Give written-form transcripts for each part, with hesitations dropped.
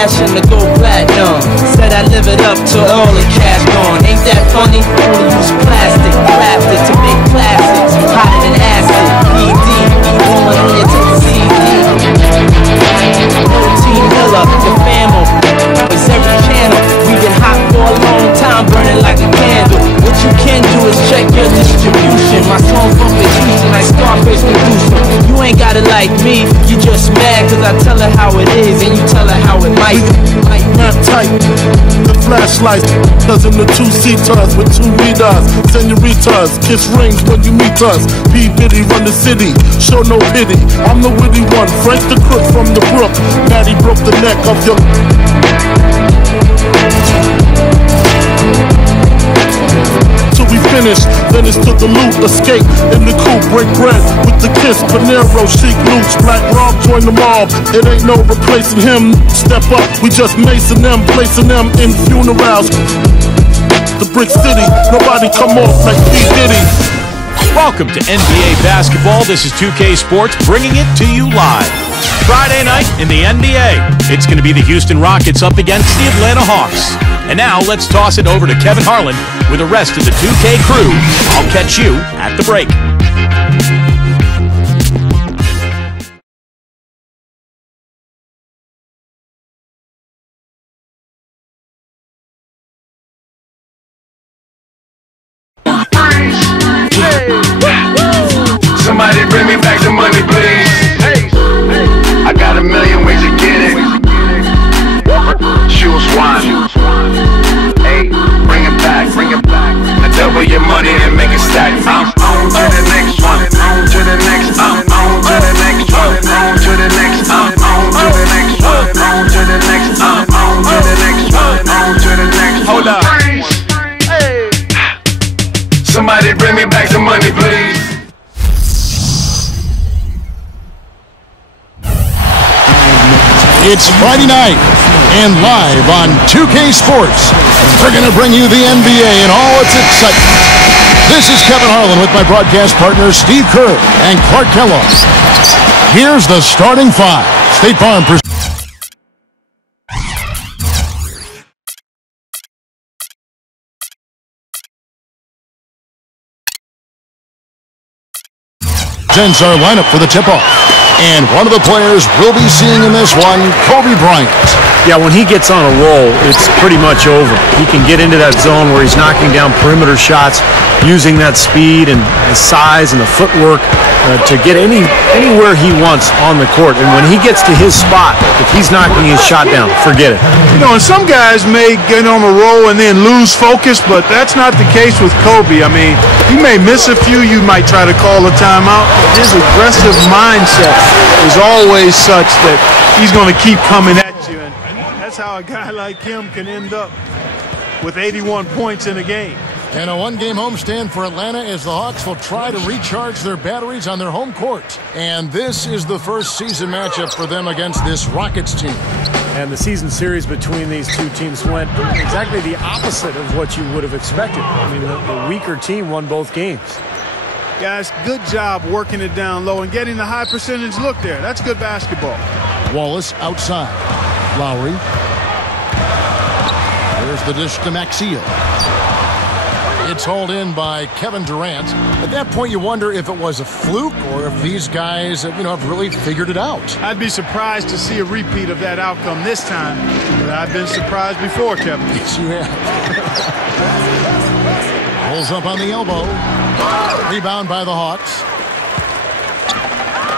passion to go platinum. Said I live it up till all the cash gone. Ain't that funny? Only use plastic, crafted to make classics. Hotter than acid, ED, rolling on your CD. No Team Miller, the family. It's every channel. We've been hot for a long time, burning like a candle. What you can do is check your distribution. My song from Houston like Scarface producer. You ain't got it like me, you just mad cause I tell her how it is and you tell her how it might. Not tight, the flashlights, dozen the two-seaters with 2 meters. Senoritas, kiss rings when you meet us. P. Diddy run the city, show no pity. I'm the witty one, Frank the crook from the brook. Daddy broke the neck of your... Till we finish, then it's to the loot. Escape in the coupe, break bread with the kiss. Panero, chic loots, Black Rob join the mob. It ain't no replacing him. Step up, we just macing them, placing them in funerals. The brick city, nobody come off like P. Diddy. Welcome to NBA basketball. This is 2K Sports bringing it to you live. Friday night in the NBA. It's going to be the Houston Rockets up against the Atlanta Hawks. And now let's toss it over to Kevin Harlan with the rest of the 2K crew. I'll catch you at the break. Somebody bring me back the money, please. I got a million ways to get it. Choose one. Hey, bring it back. Now double your money and make it stack. I'm on to the next one. On to the next. I'm on to the next one. On to the next. I'm on to the next one. On to the next. I'm on to the next one. On to the next. Hold up. Somebody bring me back some money, please. It's Friday night, and live on 2K Sports, we're going to bring you the NBA in all its excitement. This is Kevin Harlan with my broadcast partners Steve Kerr and Clark Kellogg. Here's the starting five. State Farm presents our lineup for the tip-off. And one of the players we'll be seeing in this one, Kobe Bryant. Yeah, when he gets on a roll, it's pretty much over. He can get into that zone where he's knocking down perimeter shots, using that speed and the size and the footwork to get anywhere he wants on the court. And when he gets to his spot, if he's knocking his shot down, forget it. You know, and some guys may get on a roll and then lose focus, but that's not the case with Kobe. I mean, he may miss a few. You might try to call a timeout. His aggressive mindset is always such that he's going to keep coming at you. And that's how a guy like him can end up with 81 points in a game. And a one-game homestand for Atlanta as the Hawks will try to recharge their batteries on their home court. And this is the first season matchup for them against this Rockets team. And the season series between these two teams went exactly the opposite of what you would have expected. I mean, the weaker team won both games. Guys, good job working it down low and getting the high percentage look there. That's good basketball. Wallace outside. Lowry. There's the dish to Maxiel. It's hauled in by Kevin Durant. At that point, you wonder if it was a fluke or if these guys, have really figured it out. I'd be surprised to see a repeat of that outcome this time, but I've been surprised before, Kevin. Yes, you have. Pulls up on the elbow. Rebound by the Hawks.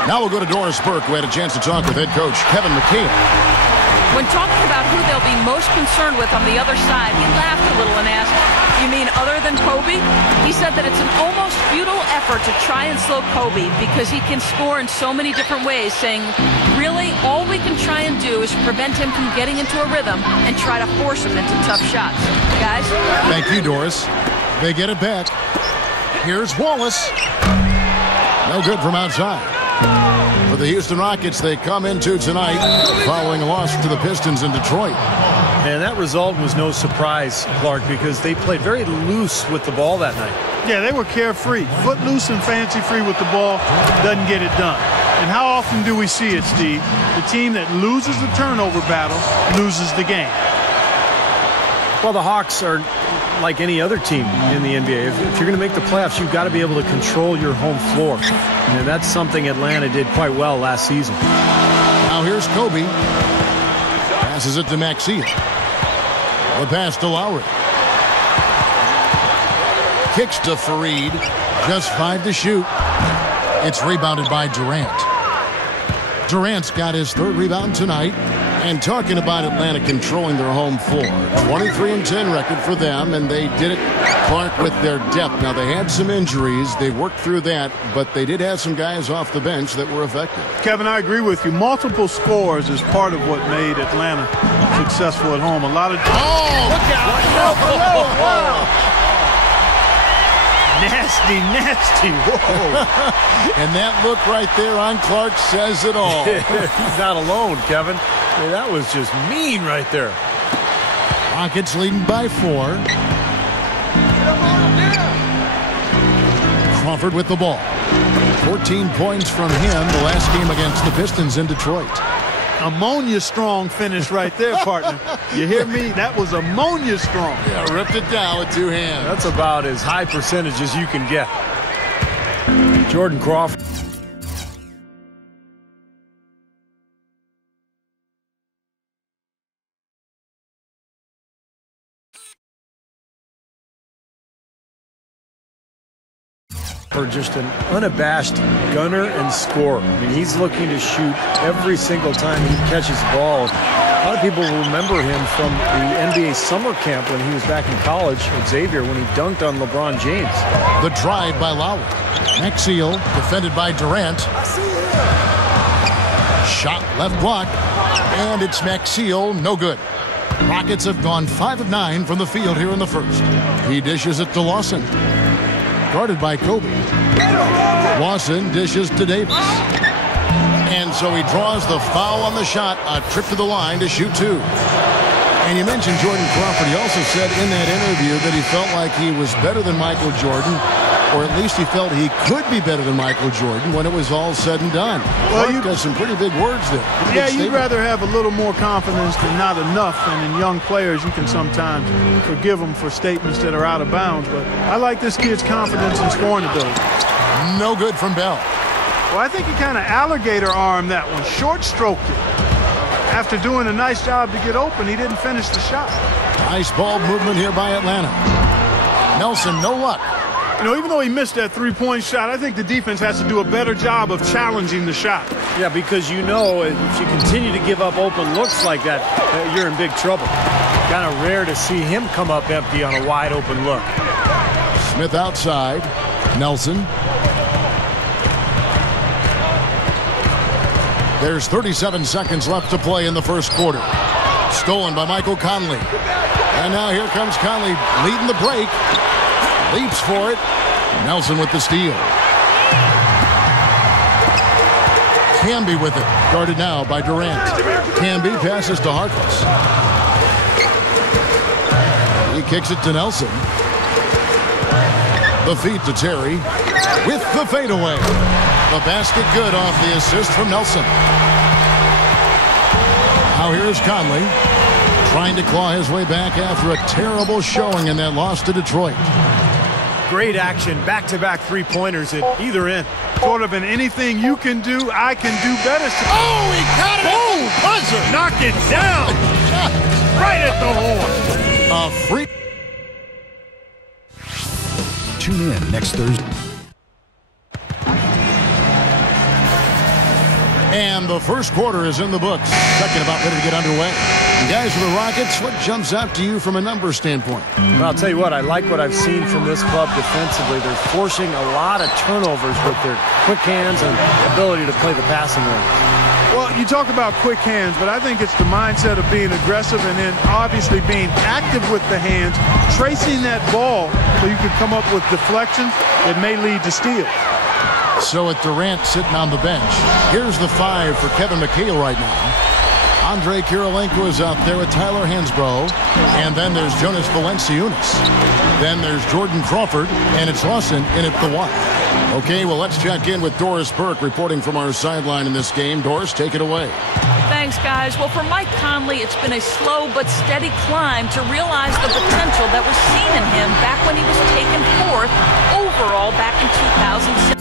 Now we'll go to Doris Burke, who had a chance to talk with head coach Kevin McHale. When talking about who they'll be most concerned with on the other side, he laughed a little and asked, "You mean other than Kobe?" He said that it's an almost futile effort to try and slow Kobe because he can score in so many different ways, saying, really, all we can try and do is prevent him from getting into a rhythm and try to force him into tough shots. Guys? Thank you, Doris. They get it back. Here's Wallace. No good from outside. For the Houston Rockets, they come into tonight following a loss to the Pistons in Detroit. And that result was no surprise, Clark, because they played very loose with the ball that night. Yeah, they were carefree. Footloose and fancy-free with the ball doesn't get it done. And how often do we see it, Steve? The team that loses the turnover battle loses the game. Well, the Hawks are like any other team in the NBA. If you're going to make the playoffs, you've got to be able to control your home floor. And that's something Atlanta did quite well last season. Now here's Kobe. Passes it to Maxey. The pass to Lowry. Kicks to Fareed. Just 5 to shoot. It's rebounded by Durant. Durant's got his 3rd rebound tonight. And talking about Atlanta controlling their home floor, 23-10 record for them, and they did it, Clark, with their depth. Now, they had some injuries. They worked through that, but they did have some guys off the bench that were effective. Kevin, I agree with you. Multiple scores is part of what made Atlanta successful at home. A lot of... Oh! Look out! Nasty, nasty. Whoa. And that look right there on Clark says it all. He's not alone, Kevin. Yeah, that was just mean right there. Rockets leading by 4. Crawford with the ball. 14 points from him the last game against the Pistons in Detroit. Ammonia strong finish right there, partner. You hear me? That was ammonia strong. Yeah, ripped it down with 2 hands. That's about as high percentage as you can get. Jordan Crawford. For just an unabashed gunner and scorer. I mean, he's looking to shoot every single time he catches the ball. A lot of people remember him from the NBA summer camp when he was back in college at Xavier when he dunked on LeBron James. The drive by Lowry. Maxey defended by Durant. Shot left block. And it's Maxey, no good. Rockets have gone 5 of 9 from the field here in the first. He dishes it to Lawson. Guarded by Kobe. Lawson dishes to Davis. And so he draws the foul on the shot. A trip to the line to shoot 2. And you mentioned Jordan Crawford. He also said in that interview that he felt like he was better than Michael Jordan, or at least he felt he could be better than Michael Jordan when it was all said and done. Well, Clark has some pretty big words there. Yeah, you'd rather have a little more confidence than not enough. And in young players, you can sometimes forgive them for statements that are out of bounds. But I like this kid's confidence and scoring ability. No good from Bell. Well, I think he kind of alligator armed that one, short stroked it. After doing a nice job to get open, he didn't finish the shot. Nice ball movement here by Atlanta. Nelson, no luck. You know, even though he missed that three-point shot, I think the defense has to do a better job of challenging the shot. Yeah, because you know if you continue to give up open looks like that, you're in big trouble. Kind of rare to see him come up empty on a wide-open look. Smith outside. Nelson. There's 37 seconds left to play in the first quarter. Stolen by Michael Conley. And now here comes Conley leading the break. Leaps for it. Nelson with the steal. Camby with it. Guarded now by Durant. Camby passes to Harkless. He kicks it to Nelson. The feed to Terry. With the fadeaway. The basket good off the assist from Nelson. Now here's Conley. Trying to claw his way back after a terrible showing in that loss to Detroit. Great action, back-to-back three-pointers at either end. Sort of an anything you can do, I can do better. Oh, he got it! Boom! Buzzer! Knock it down! Right at the horn! A free... Tune in next Thursday. And the first quarter is in the books. Second about ready to get underway. And guys, for the Rockets, what jumps out to you from a numbers standpoint? Well, I'll tell you what, I like what I've seen from this club defensively. They're forcing a lot of turnovers with their quick hands and ability to play the passing lane. Well, you talk about quick hands, but I think it's the mindset of being aggressive and then obviously being active with the hands, tracing that ball so you can come up with deflections that may lead to steals. So with Durant sitting on the bench, here's the 5 for Kevin McHale right now. Andre Kirilenko is out there with Tyler Hansbrough. And then there's Jonas Valanciunas. Then there's Jordan Crawford, and it's Lawson in at the 1. Okay, well, let's check in with Doris Burke reporting from our sideline in this game. Doris, take it away. Thanks, guys. Well, for Mike Conley, it's been a slow but steady climb to realize the potential that was seen in him back when he was taken 4th overall back in 2006.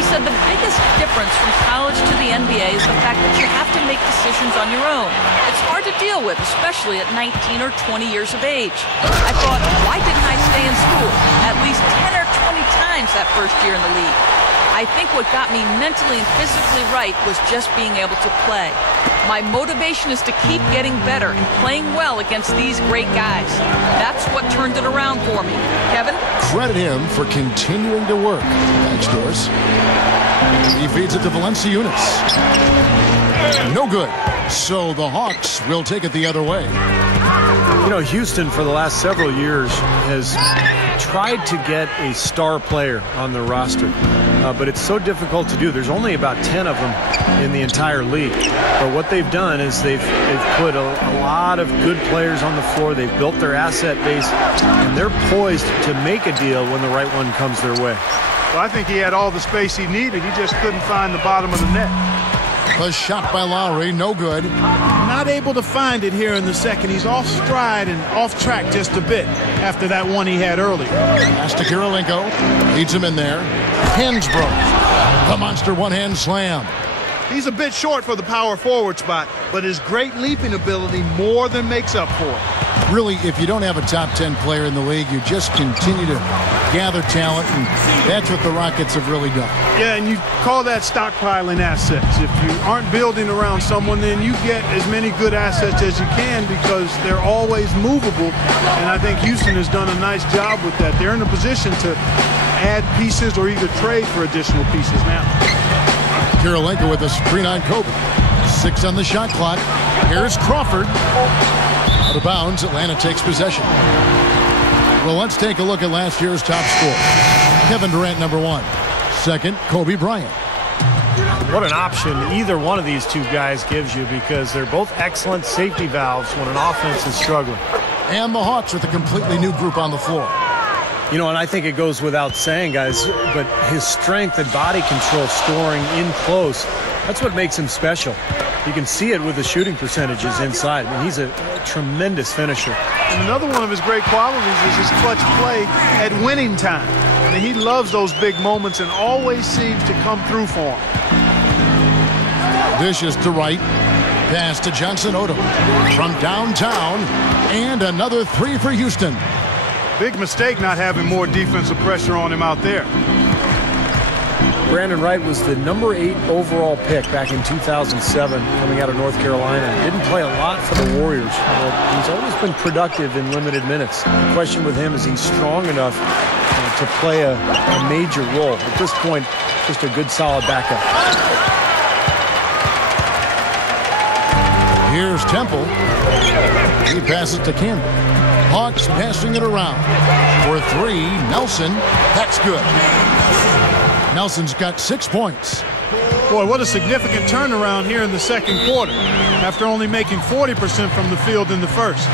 He said the biggest difference from college to the NBA is the fact that you have to make decisions on your own. It's hard to deal with, especially at 19 or 20 years of age. I thought, why didn't I stay in school at least 10 or 20 times that first year in the league? I think what got me mentally and physically right was just being able to play. My motivation is to keep getting better and playing well against these great guys. That's what turned it around for me. Kevin? Credit him for continuing to work. Thanks, Doris. He feeds it to Valanciunas. No good. So the Hawks will take it the other way. You know, Houston for the last several years has tried to get a star player on their roster, but it's so difficult to do. There's only about 10 of them in the entire league. But what they've done is they've put a lot of good players on the floor. They've built their asset base, and they're poised to make a deal when the right one comes their way. Well, I think he had all the space he needed. He just couldn't find the bottom of the net. A shot by Lowry, no good. Not able to find it here in the second. He's off stride and off track just a bit after that one he had earlier. Pass to Kirilenko. Leads him in there. Hands broke. The monster one-hand slam. He's a bit short for the power forward spot, but his great leaping ability more than makes up for it. Really, if you don't have a top 10 player in the league, you just continue to gather talent, and that's what the Rockets have really done. Yeah, and you call that stockpiling assets. If you aren't building around someone, then you get as many good assets as you can because they're always movable, and I think Houston has done a nice job with that. They're in a position to add pieces or either trade for additional pieces now. Kirilenko with a screen on Kobe. 6 on the shot clock. Here's Crawford. Out of bounds, Atlanta takes possession. Well, let's take a look at last year's top scorer. Kevin Durant, number 1. Second, Kobe Bryant. What an option either one of these two guys gives you because they're both excellent safety valves when an offense is struggling. And the Hawks with a completely new group on the floor. You know, and I think it goes without saying, guys, but his strength and body control scoring in close, that's what makes him special. You can see it with the shooting percentages inside. I mean, he's a tremendous finisher. And another one of his great qualities is his clutch play at winning time. I mean, he loves those big moments and always seems to come through for him. Dishes to right. Pass to Johnson Odom from downtown. And another 3 for Houston. Big mistake not having more defensive pressure on him out there. Brandon Wright was the number 8 overall pick back in 2007 coming out of North Carolina. Didn't play a lot for the Warriors, but he's always been productive in limited minutes. The question with him is he's strong enough to play a major role. At this point, just a good solid backup. Here's Temple. He passes to Campbell. Hawks passing it around. For 3, Nelson. That's good. Nelson's got 6 points. Boy, what a significant turnaround here in the second quarter after only making 40% from the field in the first.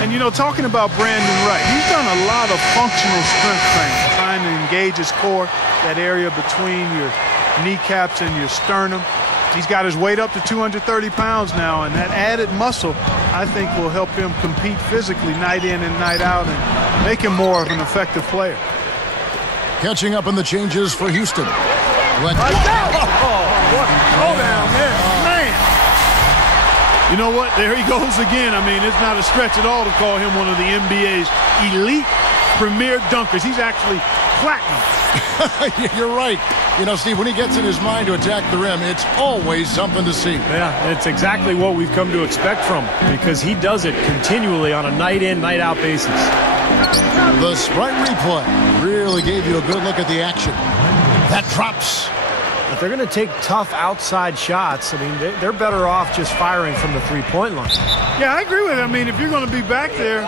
And, you know, talking about Brandon Wright, he's done a lot of functional strength training, trying to engage his core, that area between your kneecaps and your sternum. He's got his weight up to 230 pounds now, and that added muscle, I think, will help him compete physically night in and night out and make him more of an effective player. Catching up on the changes for Houston. What a throwdown there, man. You know what? There he goes again. I mean, it's not a stretch at all to call him one of the NBA's elite premier dunkers. He's actually platinum. You're right. You know, Steve, when he gets in his mind to attack the rim, it's always something to see. Yeah, it's exactly what we've come to expect from him because he does it continually on a night-in, night-out basis. The Sprite replay really gave you a good look at the action. That drops. If they're going to take tough outside shots, I mean, they're better off just firing from the three-point line. Yeah, I agree with it. I mean, if you're going to be back there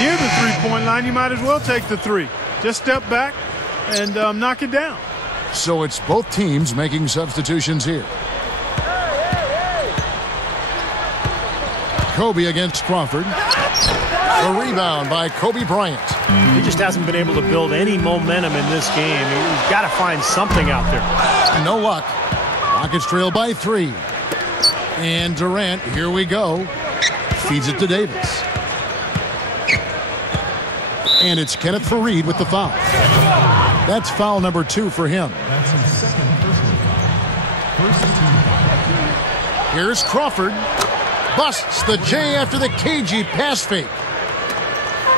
near the three-point line, you might as well take the 3. Just step back and knock it down. So it's both teams making substitutions here. Kobe against Crawford. A rebound by Kobe Bryant. He just hasn't been able to build any momentum in this game. He's got to find something out there. No luck. Rockets trail by 3. And Durant, here we go. Feeds it to Davis. And it's Kenneth Faried with the foul. That's foul number 2 for him. Here's Crawford. Busts the J after the cagey pass fake.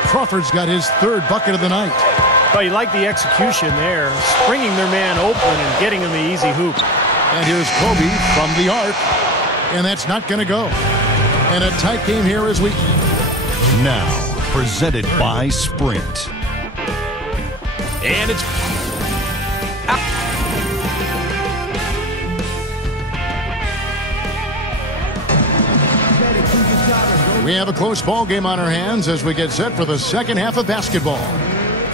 Crawford's got his 3rd bucket of the night. Well, you like the execution there, springing their man open and getting him the easy hoop. And here's Kobe from the arc. And that's not going to go. And a tight game here as we... Now, presented by Sprint. And it's... We have a close ball game on our hands as we get set for the second half of basketball.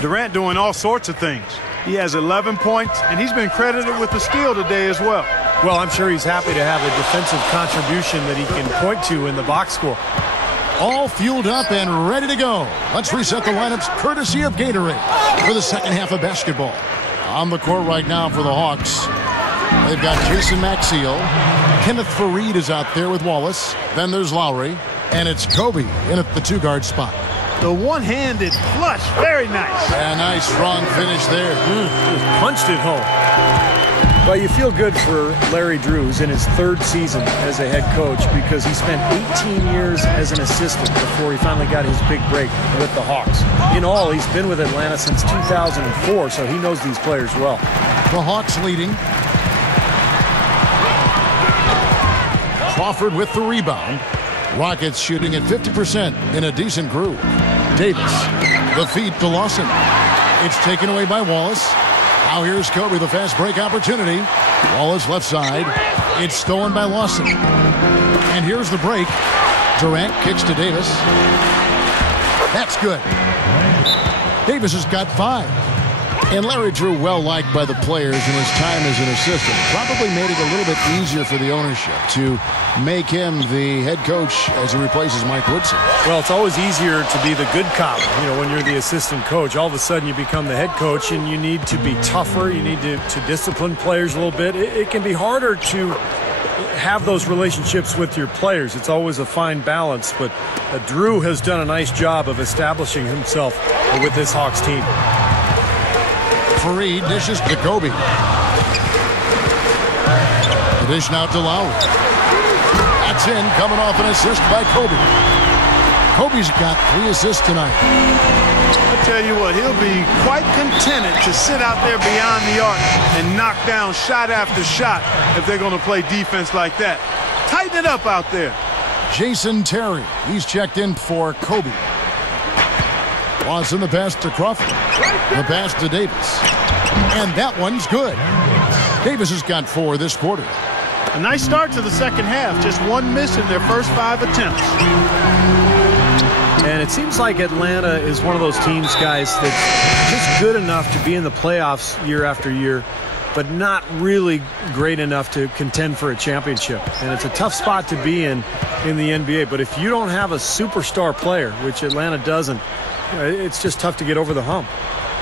Durant doing all sorts of things. He has 11 points, and he's been credited with the steal today as well. Well, I'm sure he's happy to have a defensive contribution that he can point to in the box score. All fueled up and ready to go. Let's reset the lineups courtesy of Gatorade for the second half of basketball. On the court right now for the Hawks, they've got Jason Maxiell. Kenneth Faried is out there with Wallace. Then there's Lowry. And it's Kobe in at the 2-guard spot. The one-handed flush, very nice. A nice strong finish there. Just punched it home. Well, you feel good for Larry Drew, who's in his 3rd season as a head coach, because he spent 18 years as an assistant before he finally got his big break with the Hawks. In all, he's been with Atlanta since 2004, so he knows these players well. The Hawks leading. Crawford with the rebound. Rockets shooting at 50% in a decent groove. Davis, the feed to Lawson. It's taken away by Wallace. Now here's Kobe, the fast break opportunity. Wallace left side. It's stolen by Lawson. And here's the break. Durant kicks to Davis. That's good. Davis has got 5. And Larry Drew, well liked by the players in his time as an assistant, probably made it a little bit easier for the ownership to make him the head coach as he replaces Mike Woodson. Well, it's always easier to be the good cop, when you're the assistant coach. All of a sudden you become the head coach and you need to be tougher. You need to discipline players a little bit. It can be harder to have those relationships with your players. It's always a fine balance, but Drew has done a nice job of establishing himself with this Hawks team. Faried dishes to Kobe. The dish now to Lowry. That's in, coming off an assist by Kobe. Kobe's got 3 assists tonight. I tell you what, he'll be quite contented to sit out there beyond the arc and knock down shot after shot if they're going to play defense like that. Tighten it up out there. Jason Terry, he's checked in for Kobe. Watson the pass to Crawford. The pass to Davis. And that one's good. Davis has got 4 this quarter. A nice start to the second half. Just 1 miss in their first 5 attempts. And it seems like Atlanta is one of those teams, guys, that's just good enough to be in the playoffs year after year, but not really great enough to contend for a championship. And it's a tough spot to be in the NBA. But if you don't have a superstar player, which Atlanta doesn't, it's just tough to get over the hump.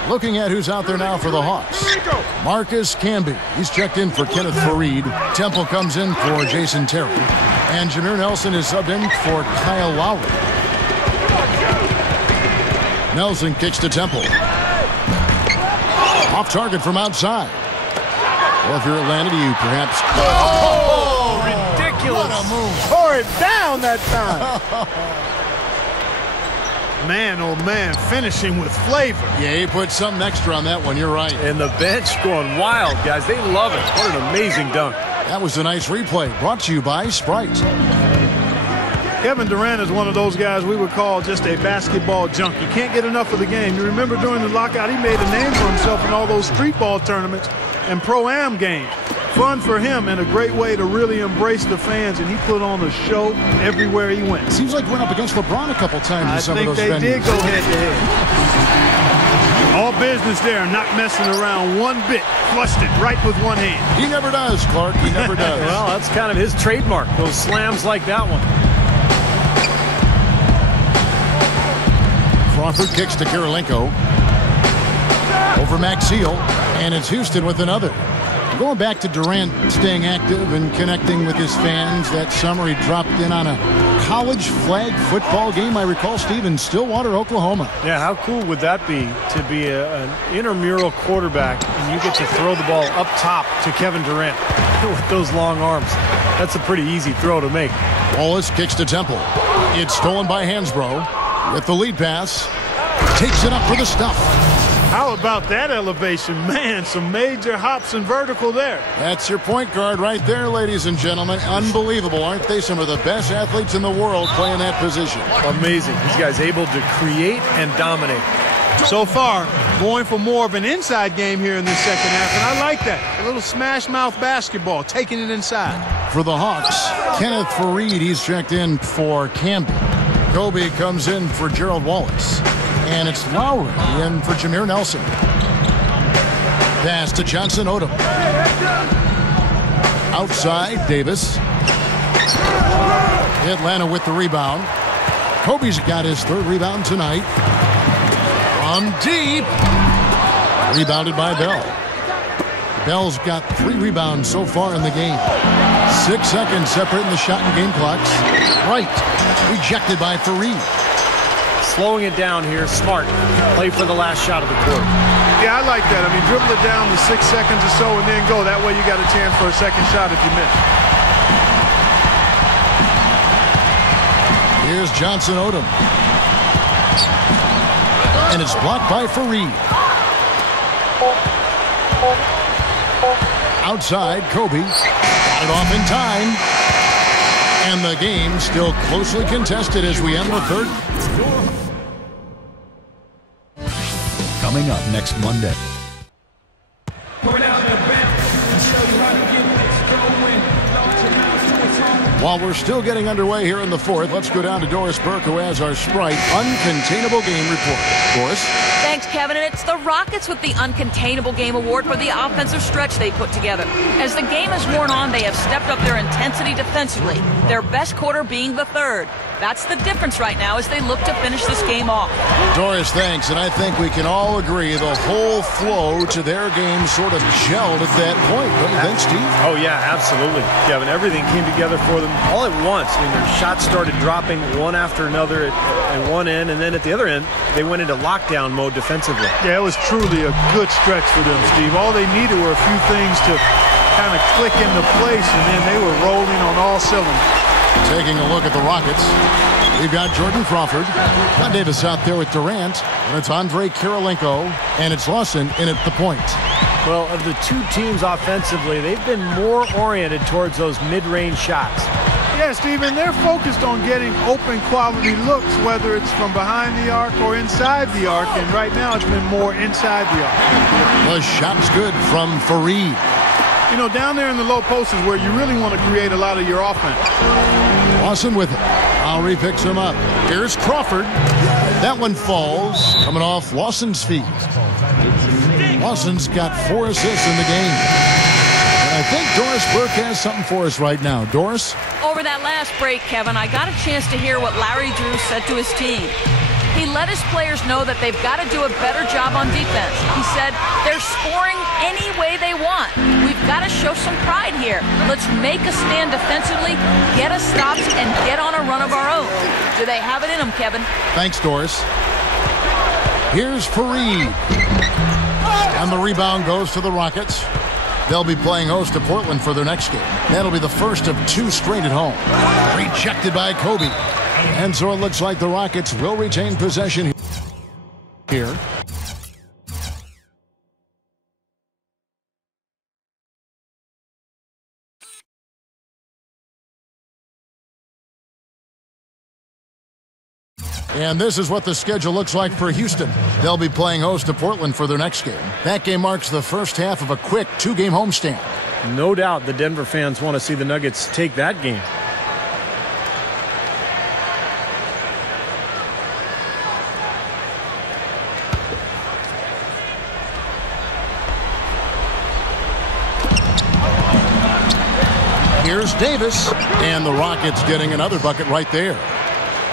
Looking at who's out there now for the Hawks. Marcus Camby. He's checked in for Kenneth Faried. Temple comes in for Jason Terry. And Jameer Nelson is subbed in for Kyle Lowry. Nelson kicks to Temple. Off target from outside. Well, if you're Atlanta, do you perhaps... Oh, ridiculous. What a move. Tore it down that time. Man, oh man, finishing with flavor. Yeah, he put something extra on that one. You're right. And the bench going wild, guys. They love it. What an amazing dunk. That was a nice replay. Brought to you by Sprite. Kevin Durant is one of those guys we would call just a basketball junkie. Can't get enough of the game. You remember during the lockout, he made a name for himself in all those street ball tournaments and pro-am games. Fun for him and a great way to really embrace the fans, and he put on a show everywhere he went. Seems like we went up against LeBron a couple times in some of those venues. I think they did go head-to-head. All business there, not messing around one bit. Flushed it right with one hand. He never does, Clark. He never does. Well, that's kind of his trademark, those slams like that one. Crawford kicks to Kirilenko. Over Maxiel, and it's Houston with another. Going back to Durant staying active and connecting with his fans. That summer he dropped in on a college flag football game, I recall, Steve, in Stillwater, Oklahoma. Yeah, how cool would that be to be an intramural quarterback and you get to throw the ball up top to Kevin Durant with those long arms. That's a pretty easy throw to make. Wallace kicks to Temple. It's stolen by Hansbrough with the lead pass. Takes it up for the stuff. How about that elevation? Man, some major hops and vertical there. That's your point guard right there, ladies and gentlemen. Unbelievable, aren't they? Some of the best athletes in the world playing that position. Amazing. This guy's able to create and dominate. So far, going for more of an inside game here in this second half, and I like that. A little smash mouth basketball, taking it inside. For the Hawks, Kenneth Faried, he's checked in for Camby. Kobe comes in for Gerald Wallace. And it's Lowry in for Jameer Nelson. Pass to Johnson Odom. Outside, Davis. Atlanta with the rebound. Kobe's got his third rebound tonight. From deep. Rebounded by Bell. Bell's got 3 rebounds so far in the game. 6 seconds separating the shot and game clocks. Right. Rejected by Faried. Slowing it down here, smart. Play for the last shot of the quarter. Yeah, I like that. I mean, dribble it down to 6 seconds or so and then go. That way you got a chance for a second shot if you miss. Here's Johnson Odom. And it's blocked by Faried. Outside, Kobe. Got it off in time. And the game still closely contested as we end the third. Coming up next Monday. While we're still getting underway here in the fourth, let's go down to Doris Burke, who has our Sprite Uncontainable Game Report. Doris? Thanks, Kevin. And it's the Rockets with the Uncontainable Game Award for the offensive stretch they put together. As the game has worn on, they have stepped up their intensity defensively, their best quarter being the third. That's the difference right now as they look to finish this game off. Doris, thanks. And I think we can all agree the whole flow to their game sort of gelled at that point. Don't you think, Steve? Oh, yeah, absolutely, Kevin. Everything came together for them all at once. I mean, their shots started dropping one after another at one end, and then at the other end, they went into lockdown mode defensively. Yeah, it was truly a good stretch for them, Steve. All they needed were a few things to kind of click into place, and then they were rolling on all cylinders. Taking a look at the Rockets, we've got Jordan Crawford, got Davis out there with Durant, and it's Andre Kirilenko, and it's Lawson in at the point. Well, of the two teams offensively, they've been more oriented towards those mid-range shots. Yeah, Steven, they're focused on getting open quality looks, whether it's from behind the arc or inside the arc, and right now it's been more inside the arc. The shot's good from Faried. You know, down there in the low post is where you really want to create a lot of your offense. Lawson with it. Lowry picks him up. Here's Crawford. That one falls, coming off Lawson's feet. Lawson's got 4 assists in the game. And I think Doris Burke has something for us right now. Doris? Over that last break, Kevin, I got a chance to hear what Larry Drew said to his team. He let his players know that they've got to do a better job on defense. He said, they're scoring any way they want. We've got to show some pride here. Let's make a stand defensively, get us stops, and get on a run of our own. Do they have it in them, Kevin? Thanks, Doris. Here's Faried. And the rebound goes to the Rockets. They'll be playing host to Portland for their next game. That'll be the first of 2 straight at home. Rejected by Kobe. And so it looks like the Rockets will retain possession here. And this is what the schedule looks like for Houston. They'll be playing host to Portland for their next game. That game marks the first half of a quick 2-game homestand. No doubt the Denver fans want to see the Nuggets take that game. Here's Davis, and the Rockets getting another bucket right there.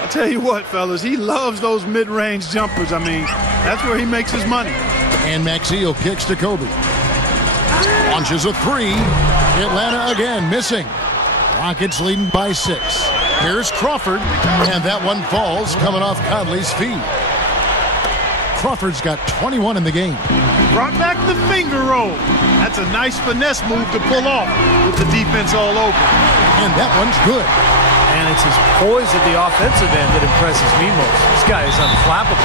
I'll tell you what, fellas, he loves those mid-range jumpers. I mean, that's where he makes his money. And Maxio kicks to Kobe. Launches a three. Atlanta again missing. Rockets leading by 6. Here's Crawford, and that one falls coming off Conley's feet. Crawford's got 21 in the game. Brought back the finger roll. That's a nice finesse move to pull off with the defense all over. And that one's good. And it's his poise at the offensive end that impresses me most. This guy is unflappable.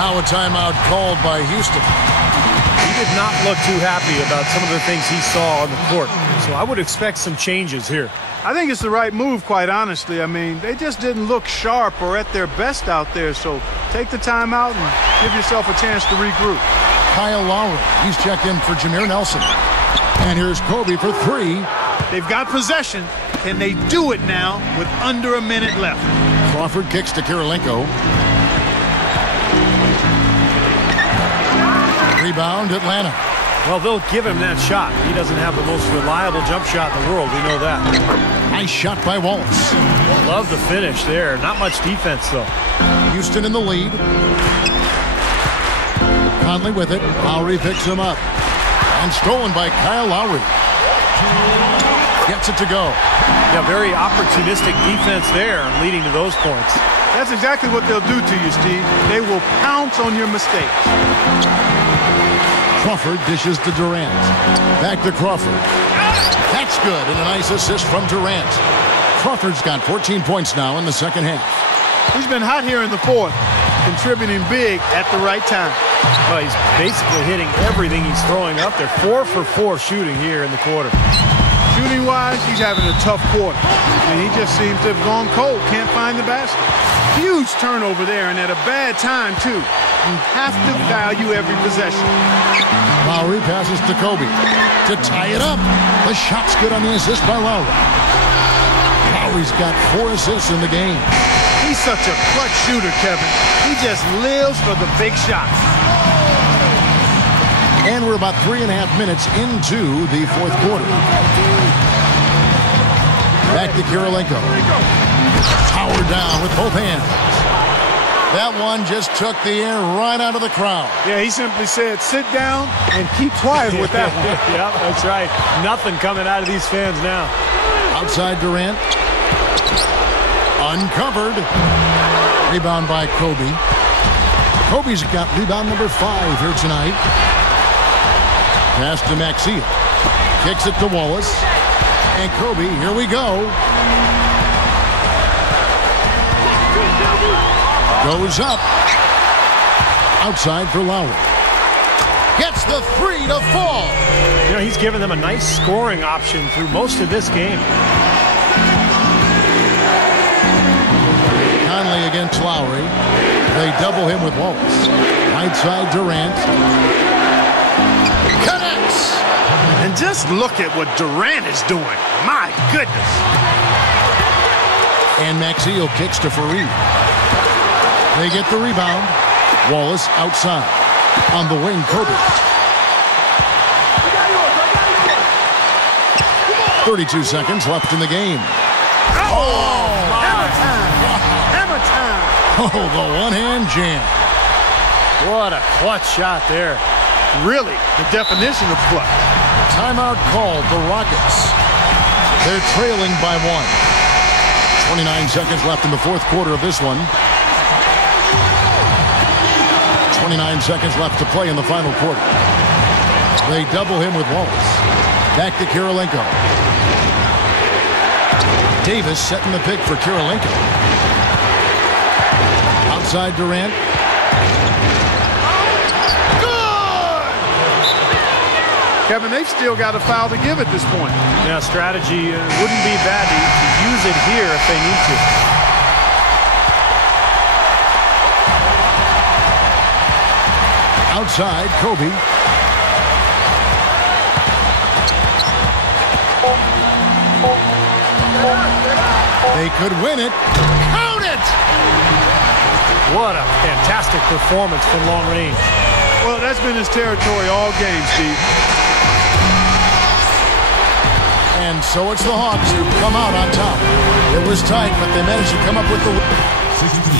Now a timeout called by Houston. He did not look too happy about some of the things he saw on the court. So I would expect some changes here. I think it's the right move, quite honestly. I mean, they just didn't look sharp or at their best out there. So take the timeout and give yourself a chance to regroup. Kyle Lowry, he's checked in for Jameer Nelson. And here's Kobe for 3. They've got possession. Can they do it now with under a minute left? Crawford kicks to Kirilenko. Rebound, Atlanta. Well, they'll give him that shot. He doesn't have the most reliable jump shot in the world. We know that. Nice shot by Wallace. Love the finish there. Not much defense, though. Houston in the lead. Conley with it. Lowry picks him up. And stolen by Kyle Lowry. Gets it to go. Yeah, very opportunistic defense there, leading to those points. That's exactly what they'll do to you, Steve. They will pounce on your mistakes. Crawford dishes to Durant. Back to Crawford. That's good, and a nice assist from Durant. Crawford's got 14 points now in the second half. He's been hot here in the fourth, contributing big at the right time. Well, he's basically hitting everything he's throwing up there. 4 for 4 shooting here in the quarter. Shooting-wise, he's having a tough quarter. I mean, he just seems to have gone cold. Can't find the basket. Huge turnover there, and at a bad time, too. You have to value every possession. Lowry passes to Kobe to tie it up. The shot's good on the assist by Lowry. Lowry's got 4 assists in the game. He's such a clutch shooter, Kevin. He just lives for the big shots. And we're about 3.5 minutes into the fourth quarter. Back to Kirilenko. Powered down with both hands. That one just took the air right out of the crowd. Yeah, he simply said, sit down and keep quiet with that one. Yeah, that's right. Nothing coming out of these fans now. Outside Durant. Uncovered. Rebound by Kobe. Kobe's got rebound number 5 here tonight. Pass to Maxia. Kicks it to Wallace. And Kobe, here we go. Goes up. Outside for Lowry. Gets the 3 to fall. You know, he's given them a nice scoring option through most of this game. Conley against Lowry. They double him with Wallace. Right side Durant. Connects! And just look at what Durant is doing. My goodness. And Maxio kicks to Fareed. They get the rebound. Wallace outside. On the wing, Kobe. 32 seconds left in the game. Oh! Hammer time! Hammer time! Oh, the one-hand jam. What a clutch shot there. Really, the definition of clutch. Timeout called, the Rockets. They're trailing by 1. 29 seconds left in the fourth quarter of this one. 29 seconds left to play in the final quarter. They double him with Wallace. Back to Kirilenko. Davis setting the pick for Kirilenko. Outside Durant. Kevin, they've still got a foul to give at this point. Yeah, strategy wouldn't be bad to use it here if they need to. Outside, Kobe. They could win it. Count it! What a fantastic performance from long range. Well, that's been his territory all game, Steve. And so it's the Hawks who come out on top. It was tight, but they managed to come up with the win.